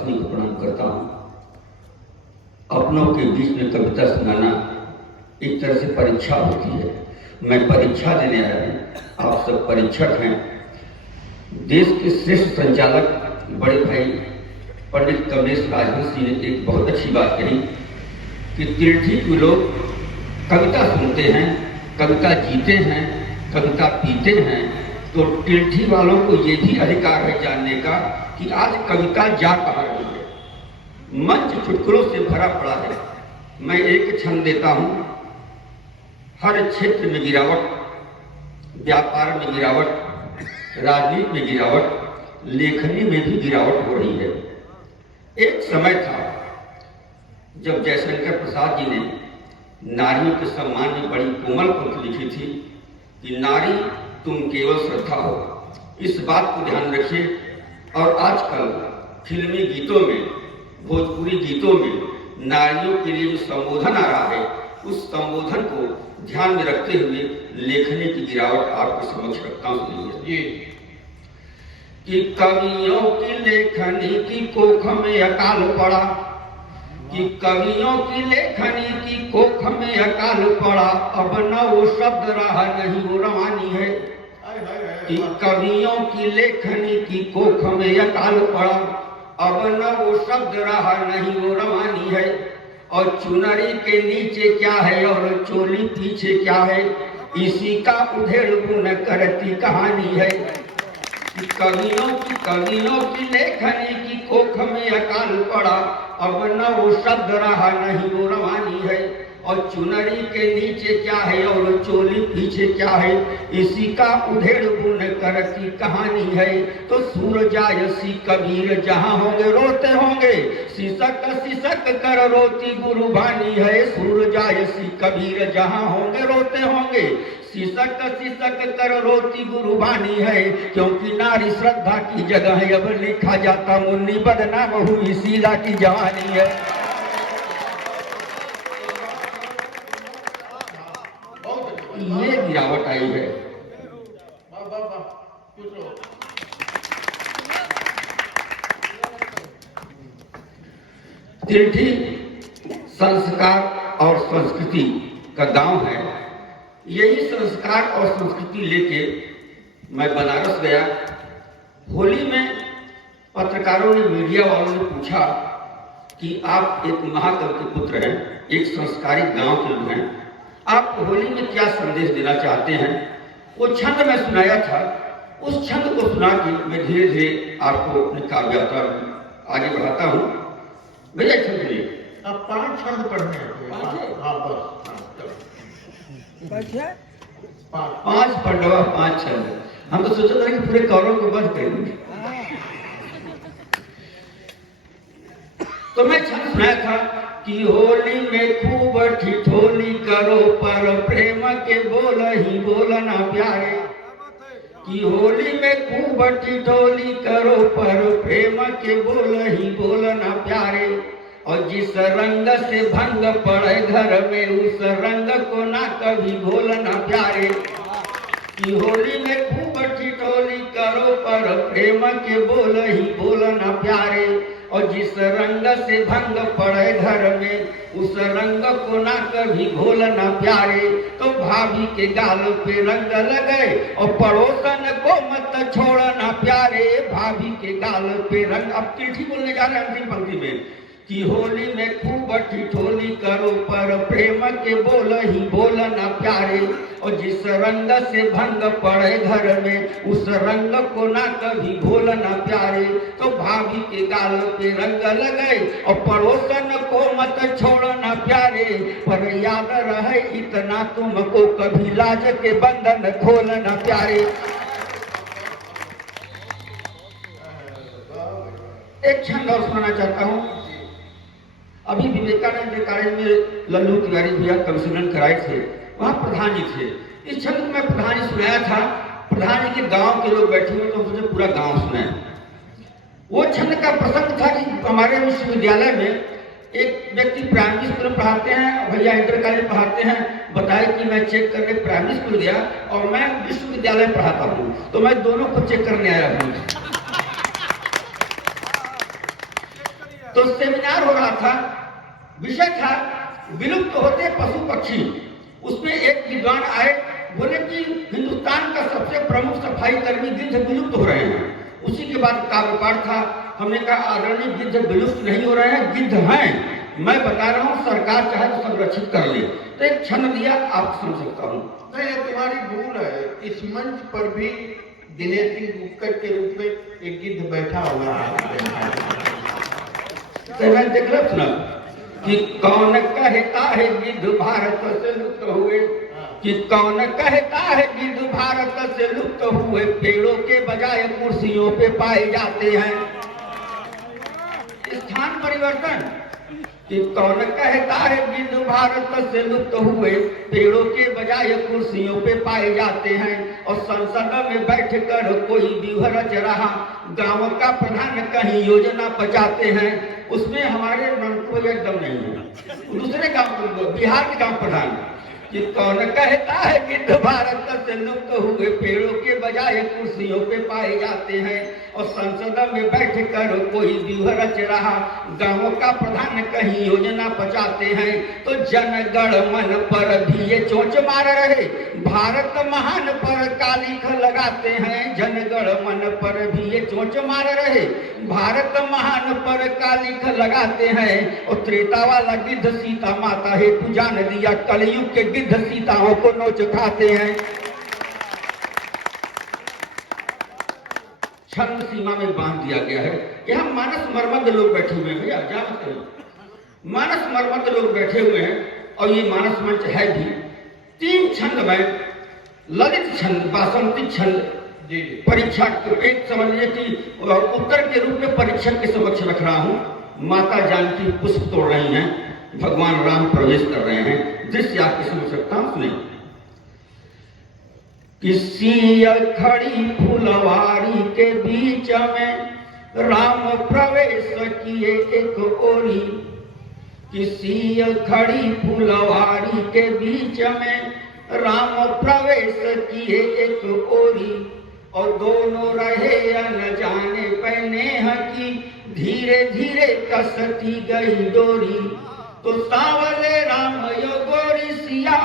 वासनी को प्रणाम करता हूँ। अपनों के बीच में कविता सुनाना एक तरह से परीक्षा होती है। मैं परीक्षा देने आया हूँ, आप सब परीक्षक हैं। देश के श्रेष्ठ संचालक बड़े भाई पंडित कमलेश राजहंस जी ने एक बहुत अच्छी बात कही कि तिरठी के लोग कविता सुनते हैं, कविता जीते हैं, कविता पीते हैं, तो तिरठी वालों को ये भी अधिकार है जानने का कि आज कविता जा कहाँ रही है। मंच चुटकुलों से भरा पड़ा है। मैं एक छंद देता हूँ। हर क्षेत्र में गिरावट, व्यापार में गिरावट, राजनीति में गिरावट, लेखनी में भी गिरावट हो रही है। एक समय था जब जयशंकर प्रसाद जी ने नारियों के सम्मान में बड़ी कोमल पंक्ति लिखी थी कि नारी तुम केवल श्रद्धा हो। इस बात को ध्यान रखिए। और आजकल फिल्मी गीतों में, भोजपुरी गीतों में नारियों के लिए जो संबोधन आ रहा है, उस संबोधन को ध्यान में रखते हुए लेखनी की गिरावट आपके समक्ष रखता हूँ। कि कवियों की लेखनी की कोख में अकाल पड़ा, कि कवियों की लेखनी की कोख में अकाल पड़ा, अब न वो शब्द रहा नहीं वो रवानी है। कि कवियों की लेखनी की कोख में अकाल पड़ा, अब न वो शब्द रहा नहीं वो रवानी है। और चुनरी के नीचे क्या है और चोली पीछे क्या है, इसी का उधेड़ बुन करती कहानी है। कवियों की लेखनी की कोख में अकाल पड़ा, अब न वो शब्द रहा नहीं वो रवानी है। और चुनरी के नीचे क्या है और चोली पीछे क्या है, इसी का उधेड़ बुन करती कहानी है। तो सूरजायसी कबीर जहाँ होंगे रोते होंगे, सिसक सिसक कर रोती गुरु बानी है। सूरजायसी कबीर जहाँ होंगे रोते होंगे, सिसक सिसक कर रोती गुरु बानी है। क्योंकि नारी श्रद्धा की जगह है, अब लिखा जाता मुन्नी बदनाम हुई सीधा की जवानी है। ये गिरावट आई है। तिरठी संस्कार और संस्कृति का गांव है। यही संस्कार और संस्कृति लेके मैं बनारस गया। होली में पत्रकारों ने, मीडिया वालों ने पूछा कि आप एक महाकवि के पुत्र हैं, एक संस्कारित गांव के लोग हैं, आप होली में क्या संदेश देना चाहते हैं। वो छंद मैं सुनाया था, उस छंद को सुना के मैं धीरे धीरे आपको अपनी काव्य यात्रा आगे बढ़ाता हूँ। भैया छंद सुनिए। अब 5 छंद पढ़ने हैं। 5 पंडवा 5 छंद। हम तो सोचा था कि पूरे कौरव को बंद करेंगे। तो मैं छंद सुनाया था कि होली में खूब ठिठोली करो पर प्रेम के बोल ही बोलना प्यारे। कि होली में खूब ठिठोली करो पर प्रेम के बोल ही बोलना प्यारे। और जिस रंग से भंग पड़े घर में, उस रंग को ना कभी घोलना प्यारे। कि होली में खूब ठिठोली करो पर प्रेम के बोल ही बोलना प्यारे। और जिस रंग से भंग पड़े घर में, उस रंग को ना कभी घोलना प्यारे। तो भाभी के गाल पे रंग लगे और पड़ोसन को मत छोड़ना प्यारे। भाभी के गाल पे रंग। अब तिरठी बोलने जा रहे हैं अंतिम पंक्ति में कि होली में खूब ठिठोली करो पर प्रेम के बोल ही बोलना प्यारे। और जिस रंग से भंग पड़े घर में, उस रंग को ना कभी घोलना प्यारे। तो भाभी के गाल पे रंग लगे और पड़ोसन को मत छोड़ना प्यारे। पर याद रहे इतना तुमको कभी लाज के बंधन खोलना प्यारे। एक छंद और सुनाना चाहता हूँ। अभी विवेकानंद कॉलेज में लल्लू तिवारी भैया कमिश्नर कराए थे, वहाँ प्रधान जी थे। इस छंद को मैं प्रधान जी सुनाया था। प्रधान जी के गांव के लोग बैठे हुए तो मुझे पूरा गांव सुनाया। वो छंद का प्रसंग था कि हमारे विश्वविद्यालय में एक व्यक्ति प्राइमरी स्कूल में पढ़ाते हैं, भैया इंटर कॉलेज पढ़ाते हैं। बताए कि मैं चेक करने प्राइमरी स्कूल गया और मैं विश्वविद्यालय पढ़ाता हूँ, तो मैं दोनों को चेक करने आया हूँ। तो सेमिनार हो रहा था, विषय था विलुप्त होते पशु पक्षी। उसमें एक विद्वान आए, बोले कि हिंदुस्तान का सबसे प्रमुख सफाई कर्मी गिद्ध विलुप्त हो रहे हैं। उसी के बाद काव्य पाठ था। हमने कहा आदरणीय गिद्ध विलुप्त नहीं हो रहे हैं, गिद्ध हैं, मैं बता रहा हूँ, सरकार चाहे तो संरक्षित कर ले। तो एक क्षण दिया, आप समझ सकता हूँ। नहीं, ये तुम्हारी भूल है। इस मंच पर भी दिनेश सिंह गुप्कर के रूप में एक गिद्ध बैठा हुआ है। तो मैं देख रहा था कि कौन कहता है गिद्ध भारत से लुप्त हुए, कि कौन कहता है गिद्ध भारत से लुप्त हुए, पेड़ों के बजाय कुर्सियों पे पाए जाते हैं। स्थान परिवर्तन, कि कौन कहता है गिद्ध भारत से लुप्त हुए, पेड़ों के बजाय कुर्सियों पे पाए जाते हैं। और संसद में बैठकर कोई व्यूह रच रहा, गांव का प्रधान कहीं योजना बचाते हैं। उसमें हमारे मनपुर एकदम नहीं है, दूसरे गांव, बिहार के गांव प्रधान, कि कौन कहता है गिद्ध भारत से लुप्त हुए, पेड़ों के बजाय कुर्सियों पे पाए जाते हैं। और संसद में बैठकर कोई व्यूह रच रहा, गांव का प्रधान कहीं योजना बचाते हैं। तो जनगण मन पर भी ये चोंच मार रहे, भारत महान पर कालिख लगाते हैं। जनगण मन पर भी ये चोंच मार रहे, भारत महान पर कालिख लगाते हैं। और त्रेता वाला गिद्ध सीता माता हेतु जान दिया, कलयुग के गिद्ध सीताओं को नोच खाते हैं। छंद सीमा में बांध दिया गया है। यहाँ मानस मर्मद लोग बैठे हुए हैं, भैया क्या मत करो, मानस मर्मद लोग बैठे हुए हैं। और ये मानस मंच है भी 3 छंद में, ललित छंद, बासंती छंद, परीक्षा एक समझिए कि उत्तर के रूप में परीक्षक के समक्ष रख रहा हूँ। माता जानकी पुष्प तोड़ रही हैं, भगवान राम प्रवेश कर रहे हैं। दृश्य आपकी समझ सकता हूँ, सुनिए। किसी खड़ी फुलवारी के बीच में राम प्रवेश किए एक ओरी, किसी खड़ी फुलवारी के बीच में राम प्रवेश किए एक ओरी। और दोनों रहे अनजाने पहने की, धीरे धीरे कसती गई डोरी। तो सावले राम यो गोरी सिया,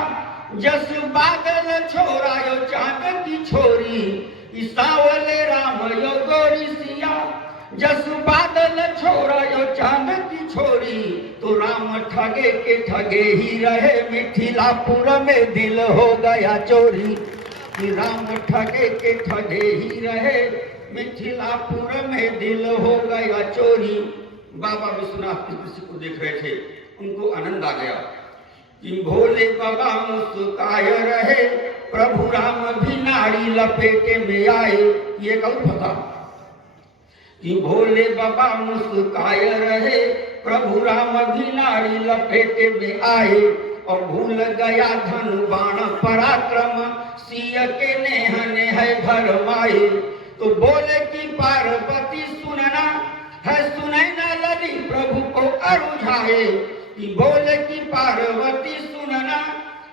जस बादल छोरा यो चांद की छोरी। सावले राम यो गोरी सिया, जस बादल छोरा यो चांद की छोरी। तो राम ठगे के ठगे ही रहे, मिथिलापुर में दिल हो गया चोरी। कि राम ठगे के ठगे ही रहे, मिथिलापुर में दिल हो गया चोरी। बाबा विश्वनाथ इस दृश्य को देख रहे थे, उनको आनंद आ गया कि भोले बाबा मुस्काय रहे, प्रभु राम भी नाड़ी लपेटे में आए। ये कौन पता कि भोले बाबा मुस्काय रहे, प्रभु राम भी नाड़ी लपेटे में आए। और भूल गया धनु बाण पराक्रम, सिया के नेह नेह भरमाए। तो बोले कि पार्वती सुनना है, सुने न लली प्रभु को अरुझाए। कि बोले कि पार्वती सुनना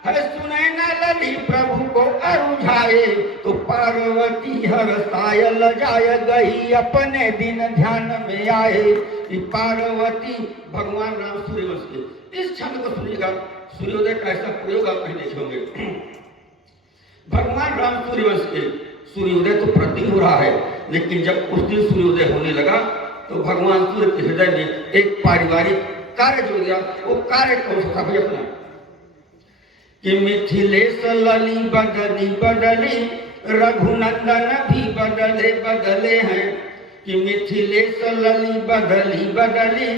है, सुने न लली प्रभु को अरुझाए। तो पार्वती हर्षाय लजाय गई, अपने दिन ध्यान में आए। कि पार्वती भगवान राम सूर्यवंश के इस छंद को सुनिएगा, सूर्योदय का ऐसा प्रयोग आप कहीं देखे होंगे। भगवान राम सूर्यवंश के सूर्योदय तो प्रतिदिन हो रहा है, लेकिन जब उस दिन सूर्योदय होने लगा तो भगवान सूर्य के हृदय में एक पारिवारिक कार्य जुड़ गया। वो कार्य कौन सा था अपना, कि मिथिलेश लली बदली बदली, रघुनंदन भी बदले बदले हैं। कि मिथिलेश लली बदली बदली,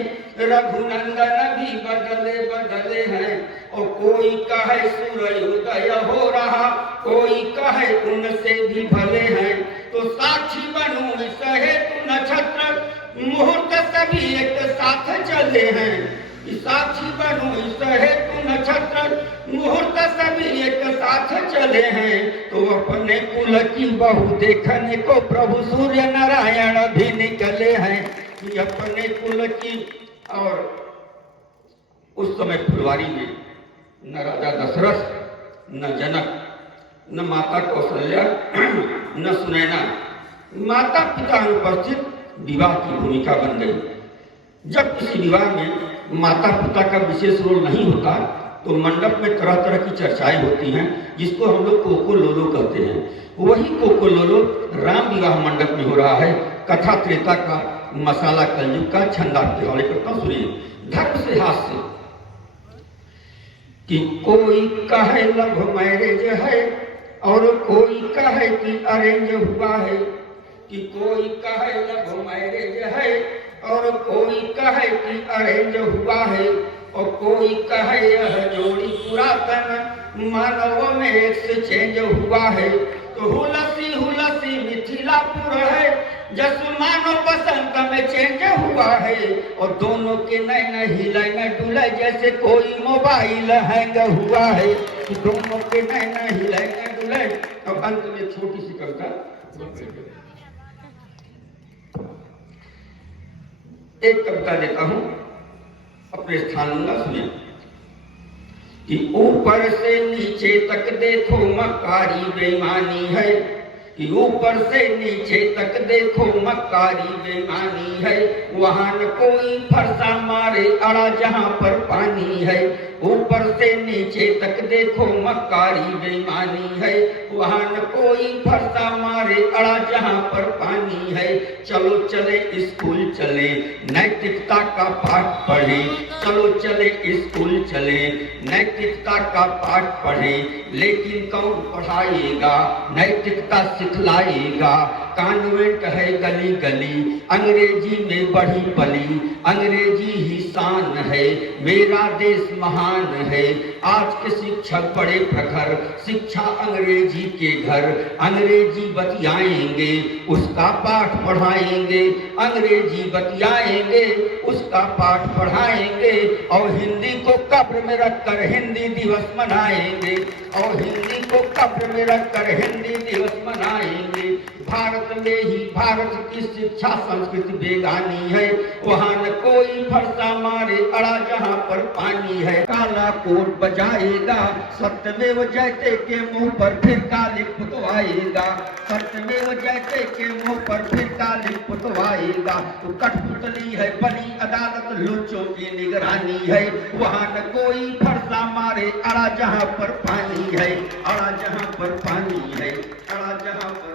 रघुनंदन भी बदले बदले हैं। और कोई कहे सूर्योदय हो रहा, कोई कहे उनसे भी भले हैं। तो साक्षी बनूं इस हेतु नक्षत्र, मुहूर्त सभी एक साथ चले हैं। साक्षी बनूं इस हेतु नक्षत्र, मुहूर्त सभी एक साथ चले हैं। तो अपने कुल की बहू देखने को प्रभु सूर्य नारायण भी निकले हैं। कि अपने कुल की, और उस समय फुलवारी में न राजा दशरथ, न जनक, न माता कौशल्या, न सुनैना, माता पिता अनुपस्थित विवाह की भूमिका बन गई। जब किसी विवाह में माता पिता का विशेष रोल नहीं होता तो मंडप में तरह तरह की चर्चाएं होती हैं, जिसको हम लोग कोको लोलो कहते हैं। वही कोको लोलो राम विवाह मंडप में हो रहा है। कथा त्रेता का, मसाला कलयुग का, छंदार्थ के हवाले करता हूं, सुनिए। धर्म से हास्य कि कोई कहे लव मैरिज है और कोई कहे कि अरेंज हुआ है, कि कोई कहे लव मैरिज है और कोई कहे कि अरेंज हुआ है, और कोई कहे यह जोड़ी पुरातन मानव में एक्सचेंज हुआ है। तो हुलसी मिथिलापुर है, जस मानो बसंत में चेंज हुआ है, और दोनों के नैन हिले न डुले जैसे कोई मोबाइल हैंग हुआ है, कि दोनों के नैन हिले न डुले। अब अंत में छोटी सी कविता, एक कविता देता हूं, अपने स्थान लूंगा, सुनिए। कि ऊपर से नीचे तक देखो मक्कारी बेईमानी है, कि ऊपर से नीचे तक देखो मक्कारी बेईमानी है, वहां न कोई फरसा मारे अड़ा जहां पर पानी है। ऊपर से नीचे तक देखो मक्कारी बेईमानी है, वहां न कोई फरसा मारे अड़ा जहां पर पानी है। चलो चले स्कूल चले, नैतिकता का पाठ पढ़े, चलो चले स्कूल चले, नैतिकता का पाठ पढ़े, लेकिन कौन पढ़ाएगा, नैतिकता सिखलाएगा। कॉन्वेंट है गली गली, अंग्रेजी में बढ़ी पली, अंग्रेजी ही शान है, मेरा देश महान है। आज के शिक्षक बड़े प्रखर, शिक्षा अंग्रेजी के घर, अंग्रेजी बतियाएंगे उसका पाठ पढ़ाएंगे, अंग्रेजी बतियाएंगे उसका पाठ पढ़ाएंगे, और हिंदी को कब्र में रखकर हिंदी दिवस मनाएंगे, और हिंदी को कब्र में रखकर हिंदी दिवस मनाएंगे। भारत में ही भारत की शिक्षा संस्कृति बेगानी है, वहां न कोई फरसा मारे अड़ा जहां पर पानी है। काला कोट बजाएगा, सत्यमेव जयते के मुंह पर फिर काली पुतवाएगा, सत्यमेव जयते के मुंह पर फिर काली पुतवाएगा। तो कठपुतली है बनी अदालत, लुच्चों की निगरानी है, वहां न कोई फरसा मारे अड़ा जहां पर पानी है, अड़ा जहां पर पानी है, अड़ा जहां पर